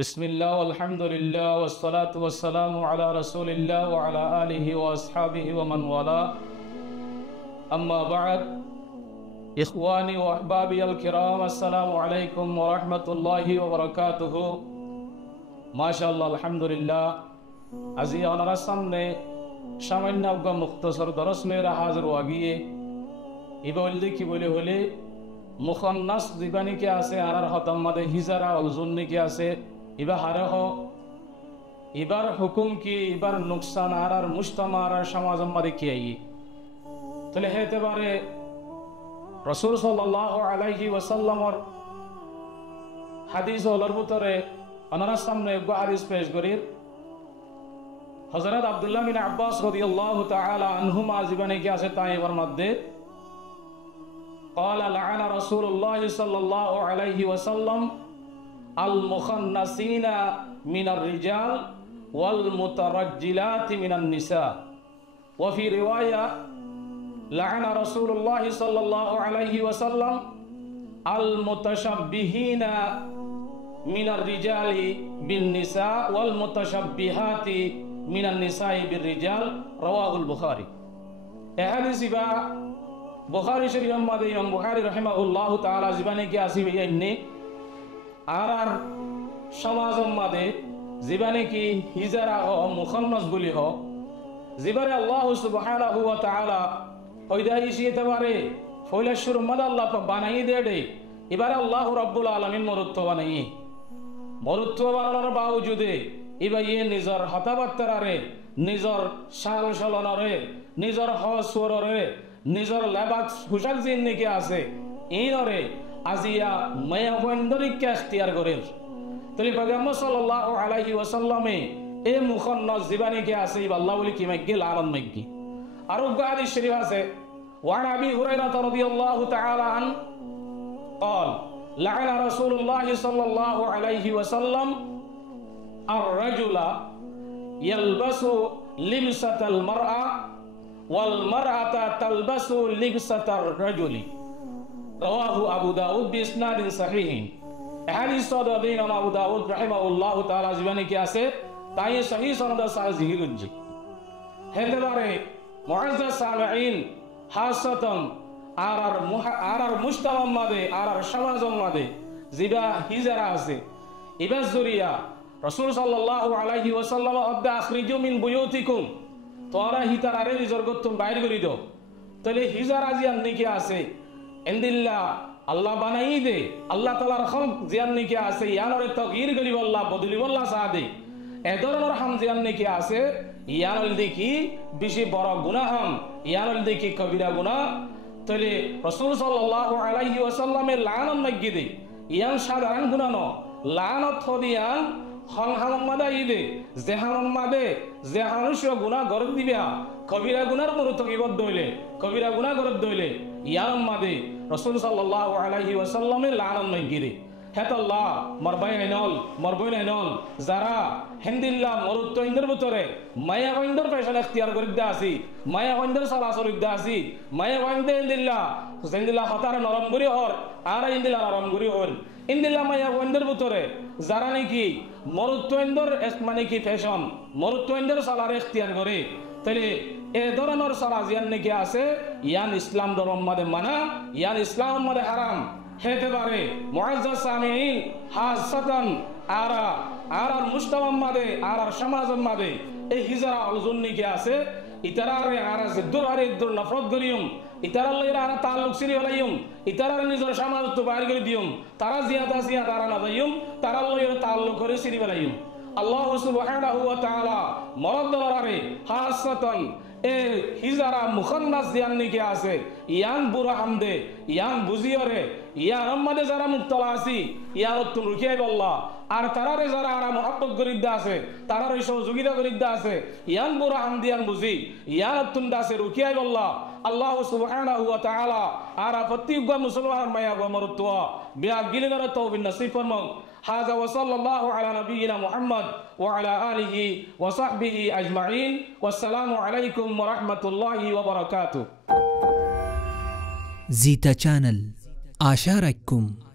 बिस्मिल्लाह अल्हम्दुलिल्लाह वस्सलातु वस्सलामु अला रसूलिल्लाह व अला आलिहि व अस्हाबिहि व मन वाला अम्मा बाद इख्वानी व अहबाबी अल किराम अस्सलामु अलैकुम व रहमतुल्लाहि व बरकातुहु। माशाअल्लाह अल्हम्दुलिल्लाह আজি আপনার সামনে সামান্য মুখতসর দরস লইরা হাজির হয়ে ইবল দেখি বলে হলে মুখন্নাস দিবানিকে আছে আর হতম মাদে হিজারা অলজুন্নিকে আছে ইবা হারহ ইবার হুকুম কি ইবার নুকসান আর মুজতামা আর সমাজ মাদে কি আই তাহলে হেতে পারে রাসূল সাল্লাল্লাহু আলাইহি ওয়াসাল্লামর হাদিস ওলর ভিতরে আপনার সামনে এক হাদিস পেশ করি। হযরত আব্দুল্লাহ বিন আব্বাস রাদিয়াল্লাহু তাআলা আনহুমা জীবনে কি আছে তাই এর মধ্যে قال لعن رسول الله صلى الله عليه وسلم المخنثين من الرجال والمترجلات من النساء وفي رواية لعن رسول الله صلى الله عليه وسلم المتشبهين من الرجال بالنساء والمتشبهات من النساء بالرجال رواه البخاري। احاديث با বুখারী শরীফের মধ্যে ইমাম বুখারী রাহিমাহুল্লাহু তাআলা জীবনে কি আসিবে এনে আর সমাজের মধ্যে জীবনে কি হিজারা ও মুখান্নাস বলি হ জীবনে আল্লাহ সুবহানাহু ওয়া তাআলা ওইদাই সিতে পারে ফয়লা শুরু মদ আল্লাহ বানাই দেড়ে এবারে আল্লাহ রাব্বুল আলামিন মরুত্ব বানাই মরুত্ব বানানোর বাউজুদে এবার ইয়ে নিজর হতাবাত্তারে নিজর শাল শলনরে নিজর হসুররে নিজর লেবাক পোশাক জিন্নিকে আছে এইনরে আজিয়া মায়া বন্দরিক ইখতিয়ার করেন তলি পয়গম্বর সাল্লাল্লাহু আলাইহি ওয়াসাল্লামে এ মুখান্নাস জীবানিকে আছে আল্লাহ বলি কি মাইকি লারন মাইকি আর হাদিস শরীফ আছে ওয়ান আবি হুরায়রা রাদিয়াল্লাহু তাআলা আন قال لعن رسول الله صلى الله عليه وسلم الرجل يلبس لبسة المرأة والمرأة تلبس لبسة الرجل رواه أبو داود بإسناد صحيح। حديث صدر إمام أبو داود رحمه الله تعالى জীবনে কি আছে তাই সহিহ সনদ সাহিহ গুঞ্জি হেতে পারে মুআজ্জাজ সামিঈন হাসাতান আর মুজতামা মাদে আর সমাজ মাদে জিবা হিজারা আছে ইবাস জরিয়া রাসূল সাল্লাল্লাহু আলাইহি ওয়াসাল্লাম আদা আখরিজু মিন বুয়ুতিকুম তোরা হিতার আরে জরগতুম বাইর করি দাও তাহলে হিজার আজিয়ান নাকি আছে ইনদিল্লাহ আল্লাহ বানাই দে আল্লাহ তাআলার খলক জিয়ান নাকি আছে ইয়ানরে তাগয়ির করি আল্লাহ বদলি আল্লাহ সাদে এ ধরনের হাম জিয়ান নাকি আছে ইয়ানল দেখি বেশি বড় গুনাহ হাম ইয়ানল দেখি কবিরা গুনাহ তাহলে রাসূল সাল্লাল্লাহু আলাইহি ওয়াসাল্লামের লানত নাকি দে ইয়ান সাধারণ গুনাহ ন লানত হদিয়ান হামমাদা ইদে জেহামমাদে জেহানুষ গুনাহ গরদ দিবা কবিরা গুনার মরতকিবত দইলে কবিরা গুনাহ গরদ দইলে ইয়ামমাদে রাসূল সাল্লাল্লাহু আলাইহি ওয়াসাল্লামের লানত মাইগিরে হেতাল্লাহ মারবাই আইনল মারবই আইনল যারা হিন্দিল্লাহ মরুত ইন্দর ভিতরে মায়া গইন্দর ফ্যাশন ইখতিয়ার করিদা আছি মায়া গইন্দর সালাসর ইদা আছি মায়া গইন্দে ইন্দিল্লাহ জিন্দিল্লাহ হতার নরম করি হর আর ইন্দিল্লাহ নরম করি হর ইন্দিল্লাহ মায়া গইন্দর ভিতরে যারা নাকি মরুত্বেন্দর মানে কি ফ্যাশন মরুত্বেন্দর সালার ইখতিয়ার করে তাহলে এ ধরনের সালা জিয়ান নাকি আছে ইয়ান ইসলাম ধর্ম মাদে মানা ইয়ান ইসলাম মাদে হারাম হেতে পারে মুআজ্জাজ সামিঈন হাসাতান আর মুজতামা মাদে আর সমাজ মাদে এই হিজারা অলজুন্নি কি আছে ইতারারে আর জিদ্দুর আর ইদ্দুর নফরত করিয়ম ইতারার লইরা আর তাল্লুক সিরি হলাইয়ম ইতারার নিজের সমাজ তো বাইর করে দিয়ম তারা জিয়াদা জিয়া তারা না যাইয়ম তারা লইরা তাল্লুক করে সিরি হলাইয়ম আল্লাহ সুবহানাহু ওয়া তাআলা মরদলারে হাসাতান এ হিজারা মুখান্নাস জিয়ান নাকি আছে ইয়ান বুরা হামদে ইয়ান বুজিয়রে ইয়ান আমাদে যারা মুক্তলা আছি ইয়ান তুম রুকিয়াই আল্লাহ আর তারারে যারা আর মুহাব্বত করিদা আছে তারার সহযোগিতা করিদা আছে ইয়ান বুরা হামদিয়ান বুজি ইয়ান তুম দাসে রুকিয়াই আল্লাহ আল্লাহ সুবহানাহু ওয়া তাআলা আর প্রত্যেক মুসলমান মায়া গো মরতুয়া বিয়া গিলগর তওবিন নসিব ফরমাও। هذا وصلى الله على نبينا محمد وعلى آله وصحبه أجمعين والسلام عليكم ورحمة الله وبركاته. زيتا channel آشاركم.